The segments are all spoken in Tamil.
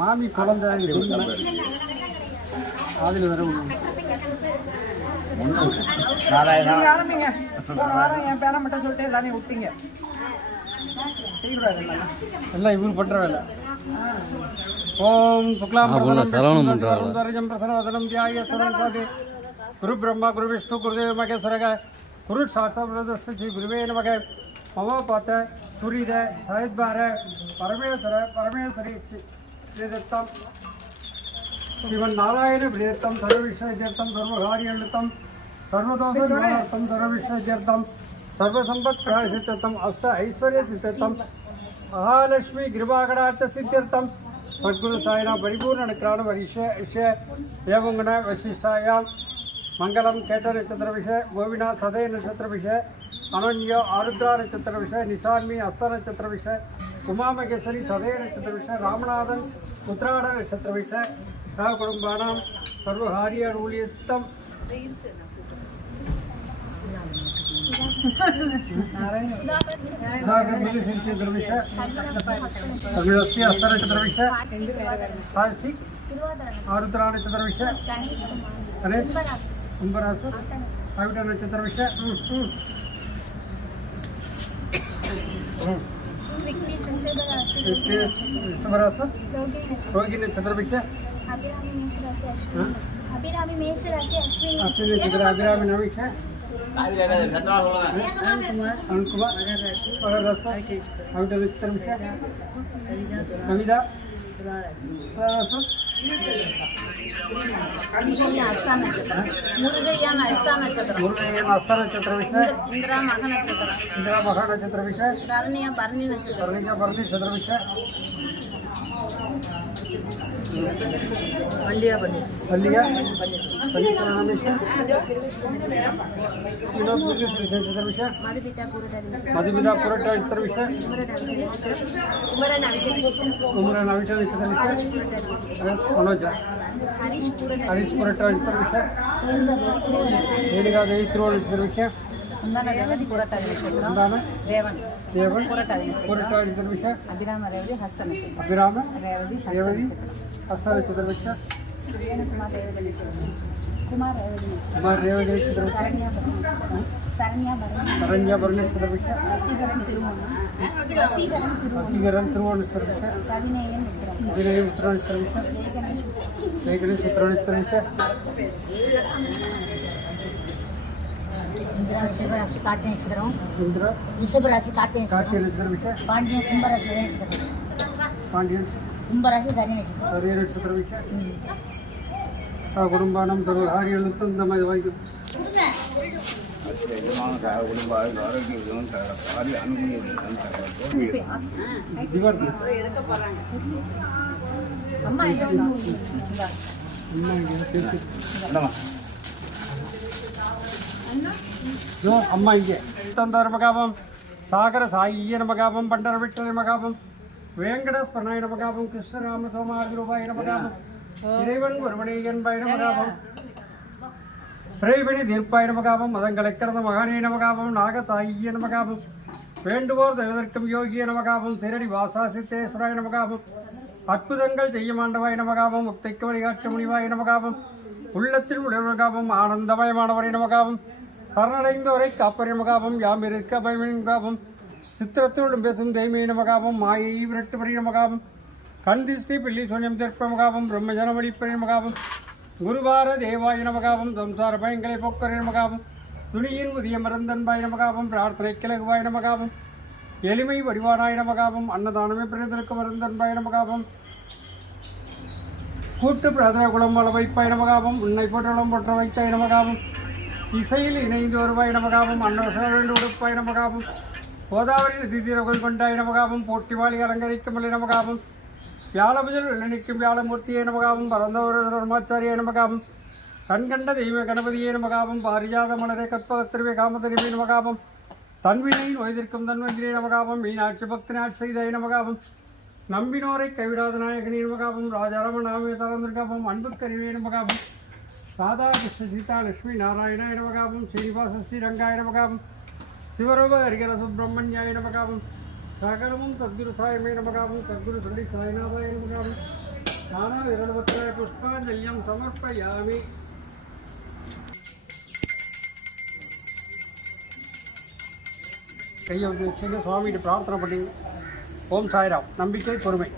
மாமி குழந்தை அதில் வர ஆரம்பிங்க. போன வாரம் என் பேரை மட்டும் சொல்லிட்டு எல்லாமே விட்டீங்க. எல்லாம் இவரு பண்ற வேலை. ஓம் சுக்லாம் பிரசன்னவதனம் தியாய சரண்சாதி குரு பிரம்மா குரு விஷ்ணு குருதேவ மகேஸ்வரக குரு சாட்சாத் குருவே நமக மம பாத்த சுரித சயத்பார பரமேஸ்வர பரமேஸ்வரி தீர்த்தம் சிவன் நாராயண தீர்த்தம் சர்வவிஷ்ணு தீர்த்தம் சர்வகாரியத்தம் சர்வதோஷ நிவாரணம் சர்வவிஷ்ணு தீர்த்தம் சர்வசம்பத் பிராயசித்தம் அஷ்ட ஐஸ்வர்ய சித்தம் மகாலட்சுமி கிருபாகடார்த்த சித்தியர்த்தம் சத்குரு சாயினா பரிபூர்ண அனுக்கிரான விஷய தேவங்குண வசிஷ்டாயாம் மங்களம் கேட்ட நட்சத்திர விஷய கோவினா சதய நட்சத்திர விஷய அனன்யோ ஆருத்ரா நட்சத்திர விஷய நிஷான்மி அஸ்த நட்சத்திர விஷய உமாமகேஸ்வரி சதய நட்சத்திர விஷய ராமநாதன் உத்ராட நட்சத்திர விஷய குடும்பானாம் சர்வகாரிய நூலியத்தம் आरुद्रा नक्षत्र विषय गणेश कुंभराशि आविटा नक्षत्र विषय रोगी नक्षत्र विषय अभिरामी मेष राशि अश्विनी नक्षत्र अभिरामी नविषय अनुकुमार मकर राशि आविटा नक्षत्र विषय कविता नक्षत्र विषय इंदिरा महा नक्षत्र विषय धरणी भरणी नक्षत्र विषय பள்ளியா பண்ணி पल्लिया नक्षत्र विषय मधुपिता पुरट नक्षत्र विषय कुमरन अविटा नक्षत्र विषय मनोज हरीश पुरट नक्षत्र विषय देवी तिरुवल नक्षत्र विषय रेवती पुरट नक्षत्र देवन पुरट नक्षत्र विषय अभिराम रेवती हस्त नक्षत्र अभिराम रेवती हस्त नक्षत्र विषय कुमार रेवती नक्षत्र विषय शरण्या भरण नक्षत्र विषय वसीकरण तिरुवल नक्षत्र विषय अभिनय उत्तर नक्षत्र विषय गणेश उत्तर नक्षत्र विषय वृषभ राशि काटे नक्षत्र विषय पांड्य कुंभ राशि पांड्यन कुंभ राशि धनी नक्षत्र विषय कुटुंबानां सर्वकार्यनुत्तमय वायु अम्मा इंगे तंदर मगापम सागर साई नमगापम पंडर विठल नमगापम वेंकटेश्वरनाय नमगापम कृष्णराम सोमार्गरूपाय नमगापम इरेवन वर्मणेयन बाय नमगापम प्रेयबणी दीर्पाय नमगापम मदंगलक्करद महाने नमगापम नाग साई नमगापम வேண்டுவோர் தேவதற்கும் யோகிய நமகாபம் சிரடி வாசா சித்தேஸ்வராய நமகாபம் அற்புதங்கள் செய்யமாண்டவாய் நமகாபம் முக்தைக்கு வழிகாட்டு முனிவாய் நமகாபம் உள்ளத்தில் உடல்காபம் ஆனந்தமயமானவரை நமகாபம் சரணடைந்தோரை காப்பரிய மகாபம் யாம் இருக்க பயமின் மகாபம் சித்திரத்தோடும் பேசும் தெய்மை நமகாபம் மாயை விரட்டுபரி நமகாபம் கண் திஷ்டி பிள்ளி சூன்யம் தெற்ப மகாபம் பிரம்மஜனவழிப்பரி மகாபம் குருவார தேவாய நமகாபம் சம்சார பயங்களை போக்கரை நமகாபம் துணியின் புதிய மருந்தன்பாய் நமகாபம் பிரார்த்தனை கிழகுவாய் நமகாபம் எளிமை வடிவானாய் நமகாபம் அன்னதானமே பிரிந்திருக்க மருந்தன்பாய் நமகாபம் கூட்டு பிரார்த்தனை குளம் வள வைப்பாய் நமகாபம் உன்னை போற்றளம் போற்ற வைத்தாய் நமகாபம் இசையில் இணைந்து வருவாய் நமகாபம் அன்னவசனவேண்டு உடுப்பாய் நமகாபம் கோதாவரி நதிதீரர்கள் கொண்டாய் நமகாபம் போட்டிவாளி அலங்கரிக்கும் மலை நமகாபம் வியாழபுஜல் நினைக்கும் வியாழமூர்த்தியை நமகாபம் பரந்தவரமாச்சாரியை நமகாபம் கண்கண்ட தெய்வ கணபதியை நமகாபம் பாரிஜாத மலரை கற்பகத்திருவை காமதரிவை நமகாபம் தன்வினை நோய்திருக்கும் தன்வந்திரியை நமகாபம் மீனாட்சி பக்தினாட்சி செய்தாய் நமகாபம் நம்பினோரை கைவிடாத நாயகனி நமகாபம் ராஜாராமநாமே தரந்திருக்காபம் அன்புக்கறிவை நமகாபம் ராதா கிருஷ்ண சீதா லட்சுமி நாராயணாய நமகாபம் ஸ்ரீனிவாச ஸ்ரீரங்காய நமகாபம் சிவரூப ஹரிகர சுப்பிரமணியாய நமகாவும் சகலமும் சத்குரு சாயமே நமகாவும் சத்குரு சண்டி சாய்நாதாய நமகாவும் நானா விரலபத்திராய புஷ்பாஞ்சல்யம் சமர்ப்பயாமி. கையை வச்சு சுவாமிகிட்ட பிரார்த்தனை பண்ணி. ஓம் சாய்ராம். நம்பிக்கை பொறுமை.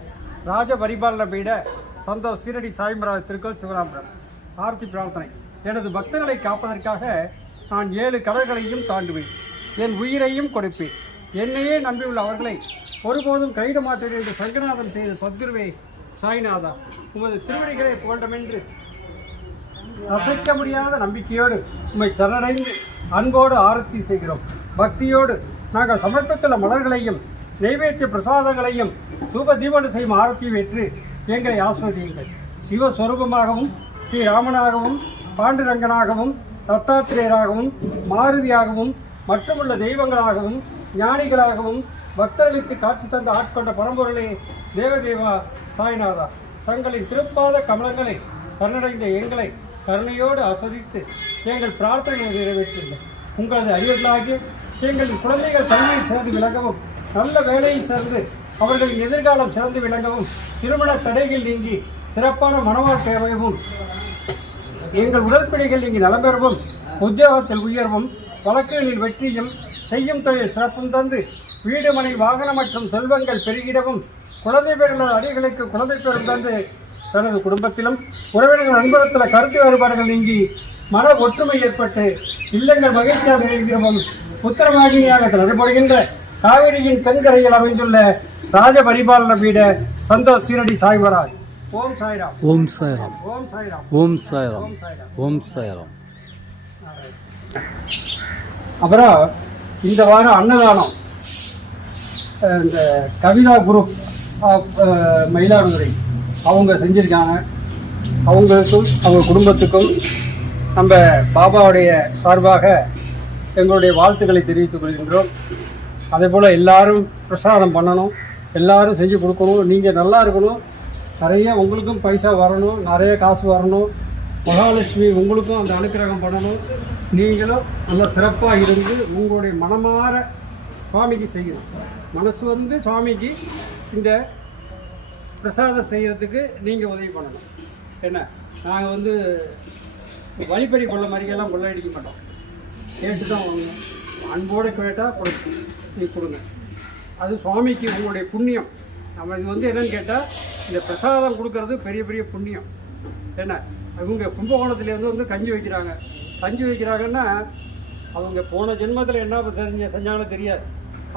ராஜ பரிபாலன பீட சந்தோஷ் சீரடி சாய்மராஜ் திருக்கோள் சிவராமபுரம். ஆர்த்தி பிரார்த்தனை. எனது பக்தர்களை காப்பதற்காக நான் 7 கடல்களையும் தாண்டுவேன். என் உயிரையும் கொடுப்பேன். என்னையே நம்பியுள்ள அவர்களை ஒருபோதும் கைவிட மாட்டேன் என்று சங்கநாதன் செய்த சத்குருவே சாய்நாதா, உமது திருவடிகளை புகழ்ந்தமென்று அசைக்க முடியாத நம்பிக்கையோடு உம்மை சரணடைந்து அன்போடு ஆரத்தி செய்கிறோம். பக்தியோடு நாங்கள் சமர்ப்பித்துள்ள மலர்களையும் நைவேத்திய பிரசாதங்களையும் தூப தீபம் செய்யும் ஆரத்தி வெற்று எங்களை ஆஸ்வதியுங்கள். சிவஸ்வரூபமாகவும் ஸ்ரீராமனாகவும் பாண்டுரங்கனாகவும் தத்தாத்திரேயராகவும் மாருதியாகவும் மற்றுமுள்ள தெய்வங்களாகவும் ஞானிகளாகவும் பக்தர்களுக்கு காட்சி தந்த ஆட்கொண்ட பரம்பொருளே தேவதேவா சாய்நாதா, தங்களின் திருப்பாத கமலங்களை சரணடைந்த எங்களை கருணையோடு ஆஸ்வதித்து எங்கள் பிரார்த்தனைகளை நிறைவேற்றுங்கள். உங்களது அடியர்களாகி எங்களின் குழந்தைகள் தன்மையை சேர்ந்து விளங்கவும், நல்ல வேலையில் சேர்ந்து அவர்களின் எதிர்காலம் சிறந்து விளங்கவும், திருமண தடைகள் நீங்கி சிறப்பான மனவாழ்க்கை அமையவும், எங்கள் உடற்பிணிகள் நீங்கி நலம் பெறவும், உத்தியோகத்தில் உயர்வும், வழக்குகளில் வெற்றியும், செய்யும் தொழில் சிறப்பும் தந்து வீடு மனை வாகனம் மற்றும் செல்வங்கள் பெருகிடவும், குழந்தை பெறும் அடிகளுக்கு குழந்தை பெறும் தந்து தனது குடும்பத்திலும் உறவினர்கள் அன்புறத்தில் கருத்து வேறுபாடுகள் நீங்கி மன ஒற்றுமை ஏற்பட்டு இல்லங்கள் மகிழ்ச்சியாக இருக்கிறவும், உத்தரவாகினியாக நடைபெறுகின்ற காவிரியின் தென்கரையில் அமைந்துள்ள ராஜ பரிபாலன பீட சந்தோஷ் சீரடி சாய்மராஜ். ஓம் சாய்ராம். ஓம் சாய்ராம். ஓம் சாய்ராம். ஓம் சாய்ராம். ஓம் சாய்ராம். அப்புறம் இந்த வாரம் அன்னதானம் இந்த கவிதா குரூப் ஆஃப் மயிலாடுதுறை அவங்க செஞ்சுருக்காங்க. அவங்களுக்கும் அவங்க குடும்பத்துக்கும் நம்ம பாபாவுடைய சார்பாக எங்களுடைய வாழ்த்துக்களை தெரிவித்துக் கொள்கின்றோம். அதே போல் எல்லாரும் பிரசாதம் பண்ணணும், எல்லாரும் செஞ்சு கொடுக்கணும். நீங்கள் நல்லா இருக்கணும், நிறைய உங்களுக்கும் பைசா வரணும், நிறைய காசு வரணும். மகாலட்சுமி உங்களுக்கும் அந்த அனுக்கிரகம் பண்ணணும். நீங்களும் நல்லா சிறப்பாக இருந்து உங்களுடைய மனமாற சுவாமிக்கு செய்யணும். மனசு வந்து சுவாமிக்கு இந்த பிரசாதம் செய்கிறதுக்கு நீங்கள் உதவி பண்ணணும். என்ன, நாங்கள் வந்து வழிப்பறி கொள்ள மாதிரியெல்லாம் கொள்ளையடிக்க மாட்டோம். கேட்டு தான் வாங்கணும். அன்போடு கேட்டால் கொடுக்கும், நீ கொடுங்க. அது சுவாமிக்கு உங்களுடைய புண்ணியம். நம்ம இது வந்து என்னன்னு கேட்டால், இந்த பிரசாதம் கொடுக்கறது பெரிய பெரிய புண்ணியம். என்ன, அவங்க கும்பகோணத்துலேருந்து வந்து கஞ்சி வைக்கிறாங்க. கஞ்சி வைக்கிறாங்கன்னா அவங்க போன ஜென்மத்தில் என்ன செஞ்சாங்களோ தெரியாது.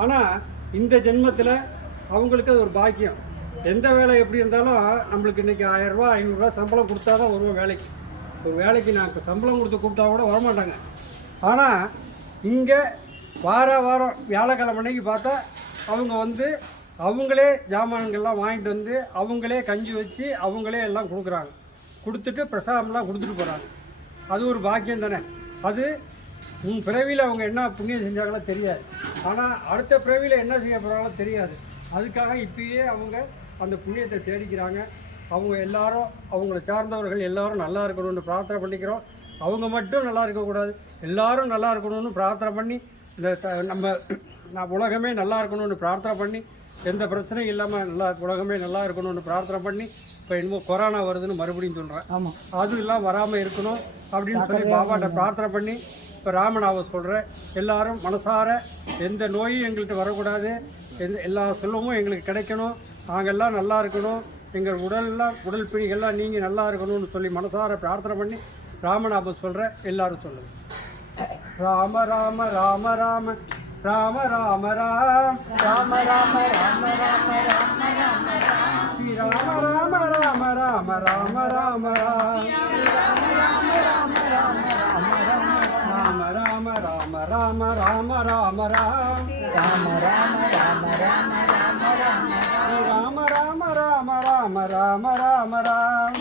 ஆனால் இந்த ஜென்மத்தில் அவங்களுக்கு அது ஒரு பாக்கியம். எந்த வேலை எப்படி இருந்தாலும் நம்மளுக்கு இன்றைக்கி 1000 ரூபா 500 ரூபா சம்பளம் கொடுத்தா தான் வருவோம் வேலைக்கு. ஒரு வேலைக்கு நான் சம்பளம் கொடுத்து கூப்பிட்டா கூட வரமாட்டாங்க. ஆனால் இங்கே வாரம் வியாழக்கிழமை அன்னைக்கு பார்த்தா அவங்க வந்து அவங்களே ஜாமான்கள்லாம் வாங்கிட்டு வந்து அவங்களே கஞ்சி வச்சு அவங்களே எல்லாம் கொடுக்குறாங்க. கொடுத்துட்டு பிரசாதம்லாம் கொடுத்துட்டு போகிறாங்க. அது ஒரு பாக்கியம் தானே. அது பிறவியில் அவங்க என்ன புண்ணியம் செஞ்சாங்களோ தெரியாது. ஆனால் அடுத்த பிறவியில் என்ன செய்ய போகிறாங்களோ தெரியாது. அதுக்காக இப்பயே அவங்க அந்த புண்ணியத்தை தேடிக்கிறாங்க. அவங்க எல்லாரும் அவங்கள சார்ந்தவர்கள் எல்லாரும் நல்லா இருக்கணும்னு பிரார்த்தனை பண்ணிக்கிறோம். அவங்க மட்டும் நல்லா இருக்கக்கூடாது, எல்லாரும் நல்லா இருக்கணும்னு பிரார்த்தனை பண்ணி நம்ம உலகமே நல்லா இருக்கணும்னு பிரார்த்தனை பண்ணி, எந்த பிரச்சனையும் இல்லாமல் உலகமே நல்லா இருக்கணும்னு பிரார்த்தனை பண்ணி, இப்போ என்னமோ கொரோனா வருதுன்னு மறுபடியும் சொல்கிறேன். ஆமாம், அதுவும் இல்லாமல் வராமல் இருக்கணும் அப்படின்னு சொல்லி பாபாட்ட பிரார்த்தனை பண்ணி இப்போ ராமநாவை சொல்கிறேன். எல்லாரும் மனசார எந்த நோயும் எங்கள்கிட்ட வரக்கூடாது, எல்லா செல்வமும் எங்களுக்கு கிடைக்கணும், நாங்கள்லாம் நல்லா இருக்கணும், எங்கள் உடல் பிணிகள்லாம் நீங்கள் நல்லா இருக்கணும்னு சொல்லி மனசார பிரார்த்தனை பண்ணி ராமநாபம் சொல்கிறேன். எல்லாரும் சொல்லுங்கள். ராம ராம ராம ராம ராம ராம ராம் ராம ராம ராம ராம ராம ராம ராம் ராம ராம ராம ராம ராம ராம ராம் ராம ராம ராம ராம ராம ராம ராம் ராம ராம ராம ராம ராம ராம ராம ராம ராம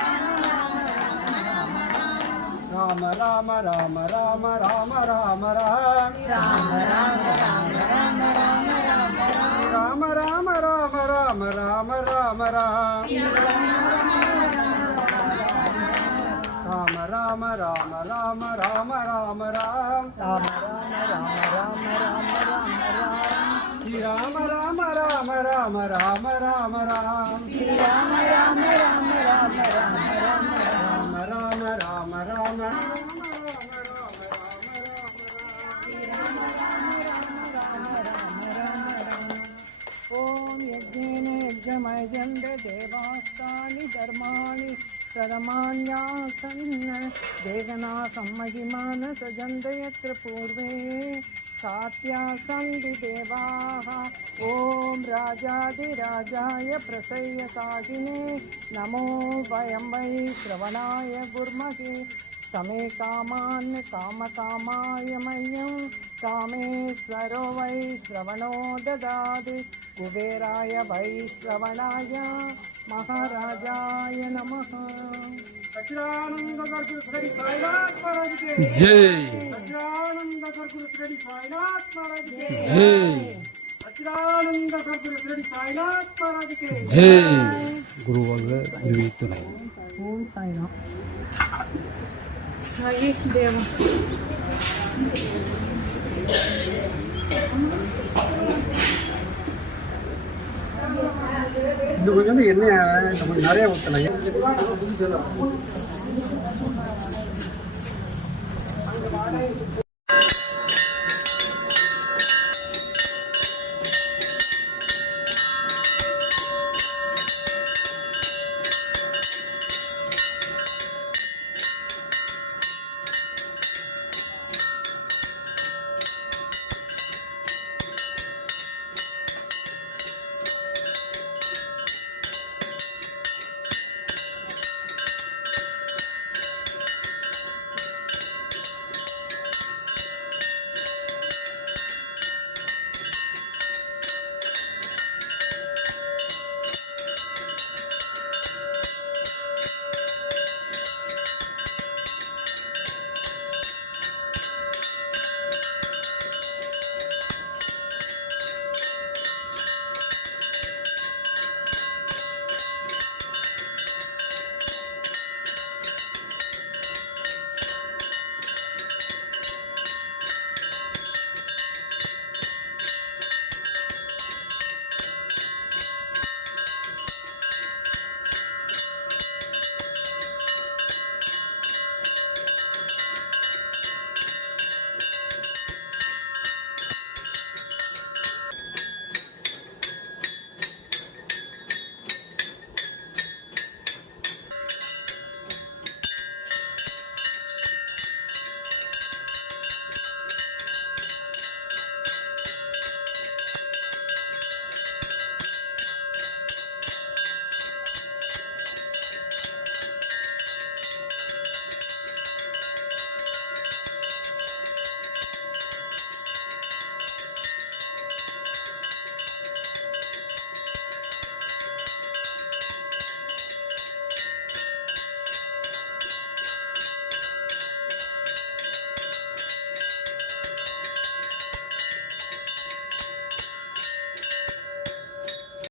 ராம ராம ராம் ராம ராம ராம ராம ராம ராம ராம் ராம ராம ராம ராம ராம ராம ராம் ராம ராம ராம ராம ராம ராம ராம ராம் ஸ்ரீ ராம ராம ராம ராம ராம ராம ராம் ராம ராம ராம ராம ஓம் யஜ்ஞேன யஜ்ஞமயஜந்த தேவாஸ்தானி தர்மாணி பிரதமான்யாசன்ன தேகனா சம்மகிமான சஜந்த யத்ர பூர்வே சாத்யாசந்தி தேவாः ஓம் ராஜாதிராஜாய பிரசய்யசாகினே நமோ வயம் வை ஸ்ரவணாய குர்மகே சமே காமான் காமகாமாய மய்யம் காமேஸ்வரோ வை ஸ்ரவணோ ததாதி குபேராய வை ஸ்ரவணாய மகாராஜாய நமः सच्चिदानंद सद्गुरु श्री साईनाथ महाराज के जय सच्चिदानंद सद्गुरु श्री साईनाथ महाराज के जय सच्चिदानंद सद्गुरु श्री साईनाथ महाराज के जय गुरुवाग गुरुवितुनै ஓம் சாய்ராம் சாயி தேவா இது கொஞ்சம் எண்ணெய் நமக்கு நிறைய ஊற்றலாம்